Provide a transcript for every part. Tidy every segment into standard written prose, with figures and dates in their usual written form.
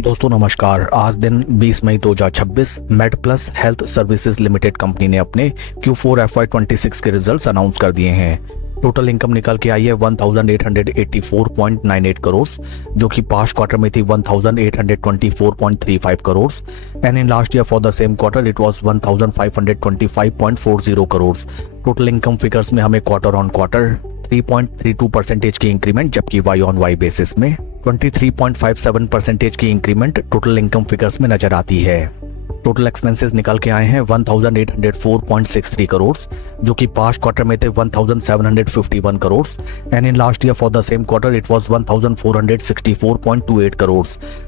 दोस्तों नमस्कार। आज दिन 20 मई 2026 made plus health services limited company ने अपने Q4 FY26 के रिजल्ट्स अनाउंस कर दिए हैं। टोटल इनकम निकल के आई है 1884.98 करोड़, जो कि पास्ट क्वार्टर में थी 1824.35 crore and in last year for the same quarter it was 1525.40 crore. Total income figures में हमें क्वार्टर ऑन क्वार्टर 3.32% की इंक्रीमेंट, जबकि वाई ऑन वाई बेसिस में 23.57% की इंक्रीमेंट टोटल इनकम फिगर्स में नजर आती है। टोटल एक्सपेंसेस निकल के आए हैं 1804.63 करोड़, जो कि पास्ट क्वार्टर में थे 1751 crore and in last year for the same quarter it was 1464.28 crore.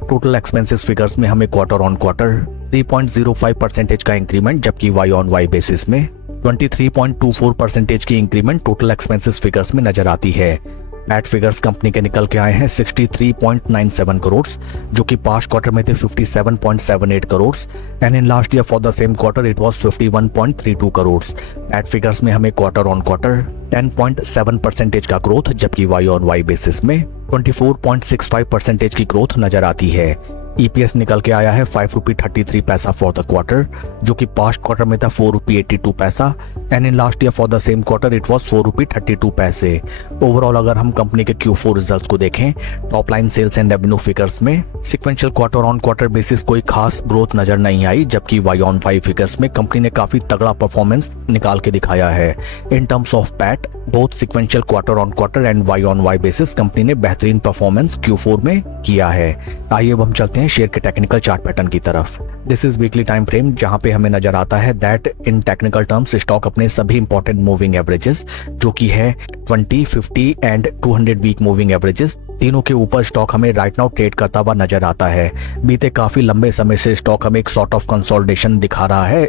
Total expenses figures में हमें क्वार्टर ऑन क्वार्टर 3.05% का इंक्रीमेंट, जबकि वाई ऑन वाई बेसिस में 23.24% की इंक्रीमेंट टोटल एक्सपेंसेस फिगर्स में नजर आती है। पैट फिगर्स कंपनी के निकल के आए हैं 63.97 करोड़, जो कि पास्ट क्वार्टर में थे 57.78 crore and in last year for the same quarter it was 51.32 crore. PAT figures में हमें क्वार्टर ऑन क्वार्टर 10.7% का ग्रोथ, जबकि वाई ऑन वाई बेसिस में 24.65% की ग्रोथ नजर आती है। ईपीएस निकल के आया है 5 रुपी 33 पैसा फॉर द क्वार्टर, जो कि पास्ट क्वार्टर में था 4 रुपी 82 पैसा and in last year for the same quarter it was 4 रुपी 32 पैसे। ओवरऑल अगर हम कंपनी के Q4 रिजल्ट्स को देखें, top line sales and revenue figures में sequential quarter on quarter basis कोई खास ग्रोथ नजर नहीं आई, जबकि वाई ऑन वाई फिगर्स में कंपनी ने काफी तगड़ा परफॉर्मेंस निकाल के दिखाया है। In terms of PAT both sequential quarter on quarter and Y on Y basis company ने बेहतरीन परफॉर्मेंस Q4 में किया है। आइए अब हम चलते हैं शेयर के टेक्निकल चार्ट पैटर्न की तरफ। This is weekly time frame, जहां पे हमें नजर आता है that in technical terms stock अपने सभी इंपॉर्टेंट मूविंग एवरेजेस, जो कि है 20, 50 एंड 200 वीक मूविंग एवरेजेस, तीनों के ऊपर स्टॉक हमें राइट नाउ ट्रेड करता हुआ नजर आता है। बीते काफी लंबे समय से स्टॉक हमें एक सॉर्ट ऑफ कंसोलिडेशन दिखा रहा है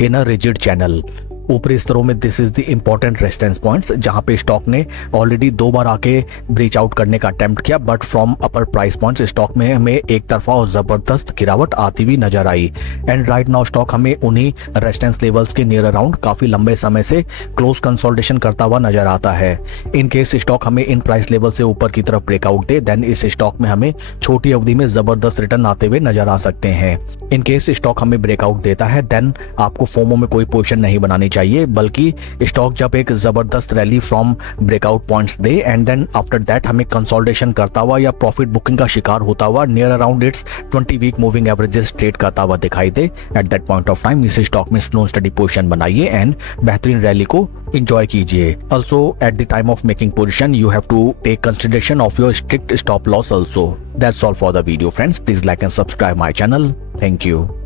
इन अ रिजिड चैनल। ऊपरी स्तरों में this is the important resistance points, जहां पे स्टॉक ने ऑलरेडी 2 बार आके ब्रीच आउट करने का अटेम्प्ट किया, but from upper price points stock में हमें एक तरफा और जबरदस्त गिरावट आती हुई नजर आई एंड राइट नाउ स्टॉक हमें उन्हीं रेजिस्टेंस लेवल्स के नियर अराउंड काफी लंबे समय से क्लोज कंसोलिडेशन करता हुआ नजर आता है। इन केस स्टॉक हमें इन प्राइस लेवल से ऊपर की तरफ ब्रेकआउट दे, देन इस स्टॉक में हमें छोटी अवधि में जबरदस्त रिटर्न आते हुए नजर आ सकते हैं। इन केस स्टॉक हमें ब्रेकआउट देता है, देन आपको फोमो में कोई पोजीशन नहीं बनानी चाहिए, बल्कि स्टॉक जब एक जबरदस्त रैली फ्रॉम ब्रेकआउट पॉइंट्स दे एंड देन आफ्टर दैट हमें कंसोलिडेशन करता हुआ या प्रॉफिट बुकिंग का शिकार होता हुआ near around its 20 week moving averages trade करता हुआ दिखाई दे, at that point of time इस स्टॉक में स्लो स्टडी पोजीशन बनाइए एंड बेहतरीन रैली को एंजॉय कीजिए। Also at the time of making position you have to take consideration of your strict stop loss also. That's all for the video friends, please like and subscribe my channel. Thank you.